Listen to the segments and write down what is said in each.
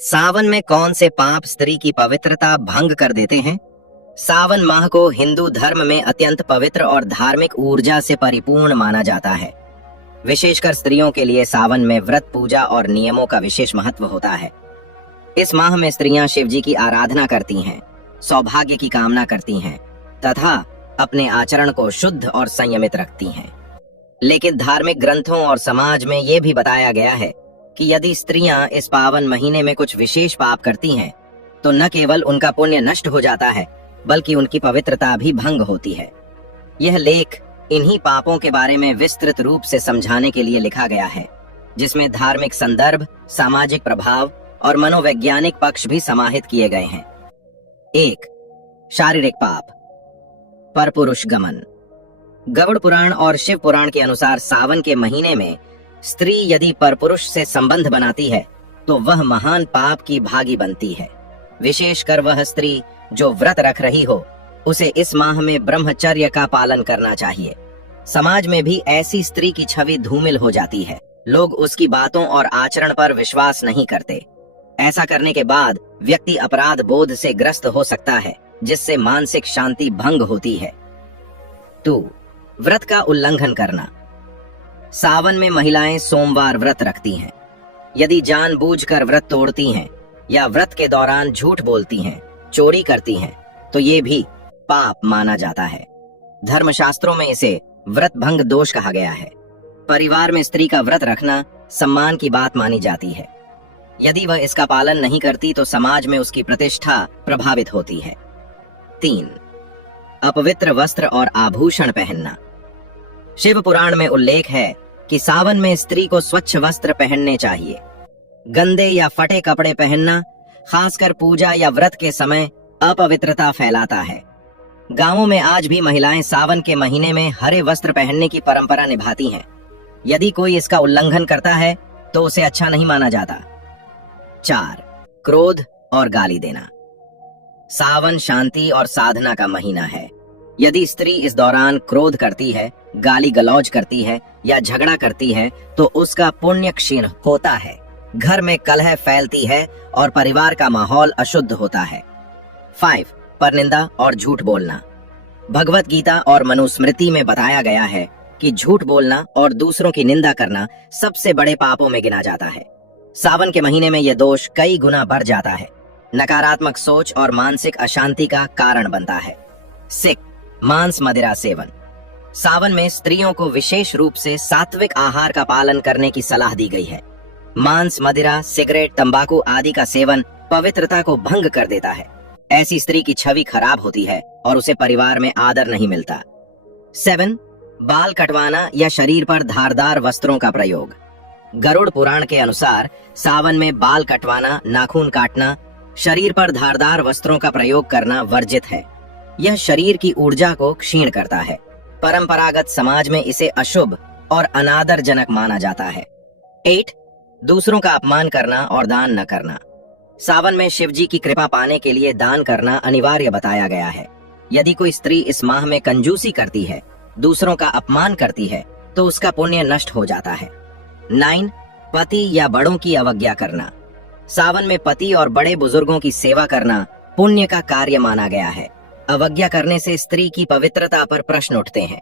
सावन में कौन से पाप स्त्री की पवित्रता भंग कर देते हैं? सावन माह को हिंदू धर्म में अत्यंत पवित्र और धार्मिक ऊर्जा से परिपूर्ण माना जाता है। विशेषकर स्त्रियों के लिए सावन में व्रत, पूजा और नियमों का विशेष महत्व होता है। इस माह में स्त्रियां शिव जी की आराधना करती हैं, सौभाग्य की कामना करती हैं तथा अपने आचरण को शुद्ध और संयमित रखती हैं। लेकिन धार्मिक ग्रंथों और समाज में ये भी बताया गया है कि यदि स्त्रियां इस पावन महीने में कुछ विशेष पाप करती हैं, तो न केवल उनका पुण्य नष्ट हो जाता है, बल्कि उनकी पवित्रता भी भंग होती है। यह लेख इन्हीं पापों के बारे में विस्तृत रूप से समझाने के लिए लिखा गया है, जिसमें धार्मिक संदर्भ, सामाजिक प्रभाव और मनोवैज्ञानिक पक्ष भी समाहित किए गए हैं। 1. शारीरिक पाप। परपुरुष गमन। गरुड़ पुराण और शिव पुराण के अनुसार सावन के महीने में स्त्री यदि परपुरुष से संबंध बनाती है तो वह महान पाप की भागी बनती है। विशेषकर वह स्त्री जो व्रत रख रही हो, उसे इस माह में ब्रह्मचर्य का पालन करना चाहिए। समाज में भी ऐसी स्त्री की छवि धूमिल हो जाती है। लोग उसकी बातों और आचरण पर विश्वास नहीं करते। ऐसा करने के बाद व्यक्ति अपराध बोध से ग्रस्त हो सकता है, जिससे मानसिक शांति भंग होती है। 2. व्रत का उल्लंघन करना। सावन में महिलाएं सोमवार व्रत रखती हैं। यदि जानबूझकर व्रत तोड़ती हैं या व्रत के दौरान झूठ बोलती हैं, चोरी करती हैं, तो ये भी पाप माना जाता है। धर्मशास्त्रों में इसे व्रत भंग दोष कहा गया है। परिवार में स्त्री का व्रत रखना सम्मान की बात मानी जाती है। यदि वह इसका पालन नहीं करती तो समाज में उसकी प्रतिष्ठा प्रभावित होती है। 3. अपवित्र वस्त्र और आभूषण पहनना। शिव पुराण में उल्लेख है कि सावन में स्त्री को स्वच्छ वस्त्र पहनने चाहिए। गंदे या फटे कपड़े पहनना, खासकर पूजा या व्रत के समय, अपवित्रता फैलाता है। गांवों में आज भी महिलाएं सावन के महीने में हरे वस्त्र पहनने की परंपरा निभाती हैं। यदि कोई इसका उल्लंघन करता है तो उसे अच्छा नहीं माना जाता। 4. क्रोध और गाली देना। सावन शांति और साधना का महीना है। यदि स्त्री इस दौरान क्रोध करती है, गाली गलौज करती है या झगड़ा करती है तो उसका पुण्य क्षीण होता है। घर में कलह फैलती है और परिवार का माहौल अशुद्ध होता है। 5. परनिंदा और झूठ बोलना। भगवत गीता और मनुस्मृति में बताया गया है कि झूठ बोलना और दूसरों की निंदा करना सबसे बड़े पापों में गिना जाता है। सावन के महीने में यह दोष कई गुना बढ़ जाता है, नकारात्मक सोच और मानसिक अशांति का कारण बनता है। 6. मांस मदिरा सेवन। सावन में स्त्रियों को विशेष रूप से सात्विक आहार का पालन करने की सलाह दी गई है। मांस, मदिरा, सिगरेट, तंबाकू आदि का सेवन पवित्रता को भंग कर देता है। ऐसी स्त्री की छवि खराब होती है और उसे परिवार में आदर नहीं मिलता। 7. बाल कटवाना या शरीर पर धारदार वस्त्रों का प्रयोग। गरुड़ पुराण के अनुसार सावन में बाल कटवाना, नाखून काटना, शरीर पर धारदार वस्त्रों का प्रयोग करना वर्जित है। यह शरीर की ऊर्जा को क्षीण करता है। परंपरागत समाज में इसे अशुभ और अनादरजनक माना जाता है। 8. दूसरों का अपमान करना और दान न करना। सावन में शिव जी की कृपा पाने के लिए दान करना अनिवार्य बताया गया है। यदि कोई स्त्री इस माह में कंजूसी करती है, दूसरों का अपमान करती है, तो उसका पुण्य नष्ट हो जाता है। 9. पति या बड़ों की अवज्ञा करना। सावन में पति और बड़े बुजुर्गों की सेवा करना पुण्य का कार्य माना गया है। अवज्ञा करने से स्त्री की पवित्रता पर प्रश्न उठते हैं।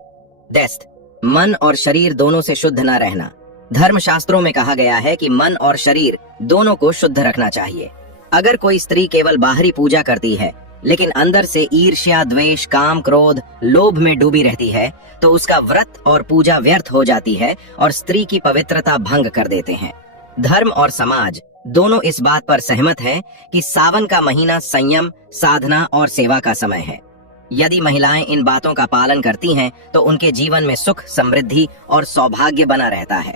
10. मन और शरीर दोनों से शुद्ध न रहना। धर्मशास्त्रों में कहा गया है कि मन और शरीर दोनों को शुद्ध रखना चाहिए। अगर कोई स्त्री केवल बाहरी पूजा करती है लेकिन अंदर से ईर्ष्या, द्वेष, काम, क्रोध, लोभ में डूबी रहती है तो उसका व्रत और पूजा व्यर्थ हो जाती है और स्त्री की पवित्रता भंग कर देते हैं। धर्म और समाज दोनों इस बात पर सहमत हैं कि सावन का महीना संयम, साधना और सेवा का समय है। यदि महिलाएं इन बातों का पालन करती हैं तो उनके जीवन में सुख, समृद्धि और सौभाग्य बना रहता है।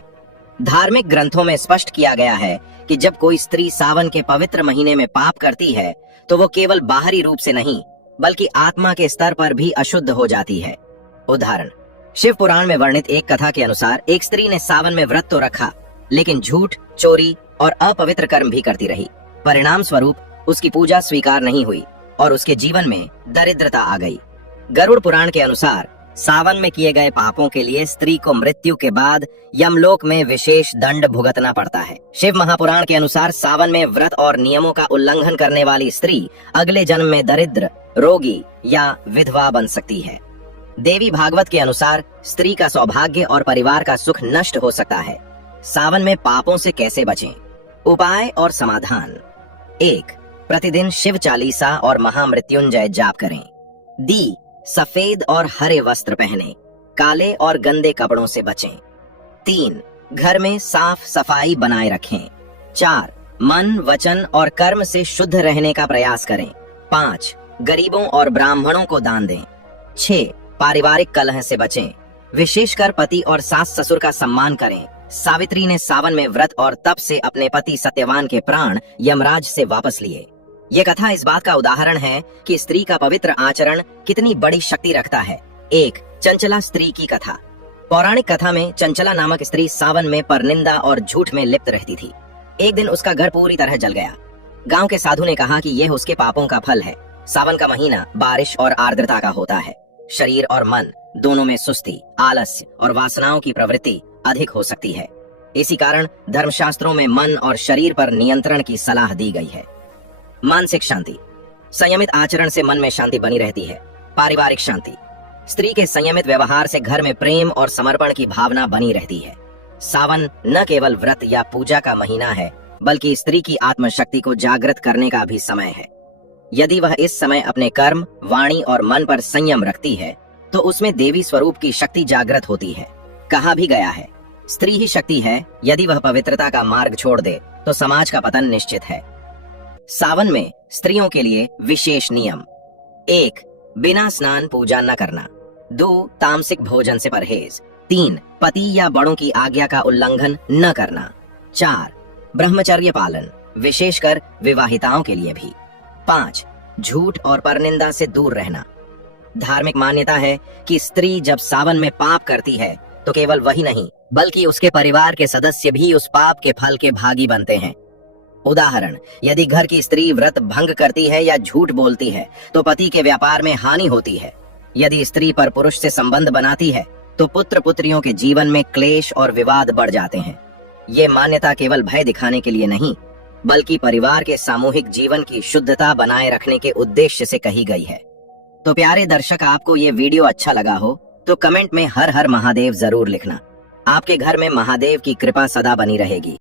धार्मिक ग्रंथों में स्पष्ट किया गया है कि जब कोई स्त्री सावन के पवित्र महीने में पाप करती है तो वो केवल बाहरी रूप से नहीं बल्कि आत्मा के स्तर पर भी अशुद्ध हो जाती है। उदाहरण, शिव पुराण में वर्णित एक कथा के अनुसार एक स्त्री ने सावन में व्रत तो रखा लेकिन झूठ, चोरी और अपवित्र कर्म भी करती रही। परिणाम स्वरूप उसकी पूजा स्वीकार नहीं हुई और उसके जीवन में दरिद्रता आ गई। गरुड़ पुराण के अनुसार सावन में किए गए पापों के लिए स्त्री को मृत्यु के बाद यमलोक में विशेष दंड भुगतना पड़ता है। शिव महापुराण के अनुसार सावन में व्रत और नियमों का उल्लंघन करने वाली स्त्री अगले जन्म में दरिद्र, रोगी या विधवा बन सकती है। देवी भागवत के अनुसार स्त्री का सौभाग्य और परिवार का सुख नष्ट हो सकता है। सावन में पापों से कैसे बचें? उपाय और समाधान। 1. प्रतिदिन शिव चालीसा और महामृत्युंजय जाप करें। दी सफेद और हरे वस्त्र पहने, काले और गंदे कपड़ों से बचें। 3. घर में साफ सफाई बनाए रखें। 4. मन, वचन और कर्म से शुद्ध रहने का प्रयास करें। 5. गरीबों और ब्राह्मणों को दान दें। 6. पारिवारिक कलह से बचें, विशेषकर पति और सास ससुर का सम्मान करें। सावित्री ने सावन में व्रत और तप से अपने पति सत्यवान के प्राण यमराज से वापस लिए। ये कथा इस बात का उदाहरण है कि स्त्री का पवित्र आचरण कितनी बड़ी शक्ति रखता है। 1. चंचला स्त्री की कथा। पौराणिक कथा में चंचला नामक स्त्री सावन में परनिंदा और झूठ में लिप्त रहती थी। एक दिन उसका घर पूरी तरह जल गया। गांव के साधु ने कहा कि यह उसके पापों का फल है। सावन का महीना बारिश और आर्द्रता का होता है। शरीर और मन दोनों में सुस्ती, आलस्य और वासनाओं की प्रवृत्ति अधिक हो सकती है। इसी कारण धर्मशास्त्रों में मन और शरीर पर नियंत्रण की सलाह दी गई है। मानसिक शांति। संयमित आचरण से मन में शांति बनी रहती है। पारिवारिक शांति। स्त्री के संयमित व्यवहार से घर में प्रेम और समर्पण की भावना बनी रहती है। सावन न केवल व्रत या पूजा का महीना है, बल्कि स्त्री की आत्मशक्ति को जागृत करने का भी समय है। यदि वह इस समय अपने कर्म, वाणी और मन पर संयम रखती है, तो उसमें देवी स्वरूप की शक्ति जागृत होती है। कहा भी गया है, स्त्री ही शक्ति है। यदि वह पवित्रता का मार्ग छोड़ दे तो समाज का पतन निश्चित है। सावन में स्त्रियों के लिए विशेष नियम। 1. बिना स्नान पूजा न करना। 2. तामसिक भोजन से परहेज। 3. पति या बड़ों की आज्ञा का उल्लंघन न करना। 4. ब्रह्मचर्य पालन, विशेषकर विवाहिताओं के लिए भी। 5. झूठ और परनिंदा से दूर रहना। धार्मिक मान्यता है कि स्त्री जब सावन में पाप करती है तो केवल वही नहीं, बल्कि उसके परिवार के सदस्य भी उस पाप के फल के भागी बनते हैं। उदाहरण, यदि घर की स्त्री व्रत भंग करती है या झूठ बोलती है तो पति के व्यापार में हानि होती है। यदि स्त्री पर पुरुष से संबंध बनाती है तो पुत्र पुत्रियों के जीवन में क्लेश और विवाद बढ़ जाते हैं। ये मान्यता केवल भय दिखाने के लिए नहीं, बल्कि परिवार के सामूहिक जीवन की शुद्धता बनाए रखने के उद्देश्य से कही गई है। तो प्यारे दर्शक, आपको ये वीडियो अच्छा लगा हो तो कमेंट में हर हर महादेव जरूर लिखना। आपके घर में महादेव की कृपा सदा बनी रहेगी।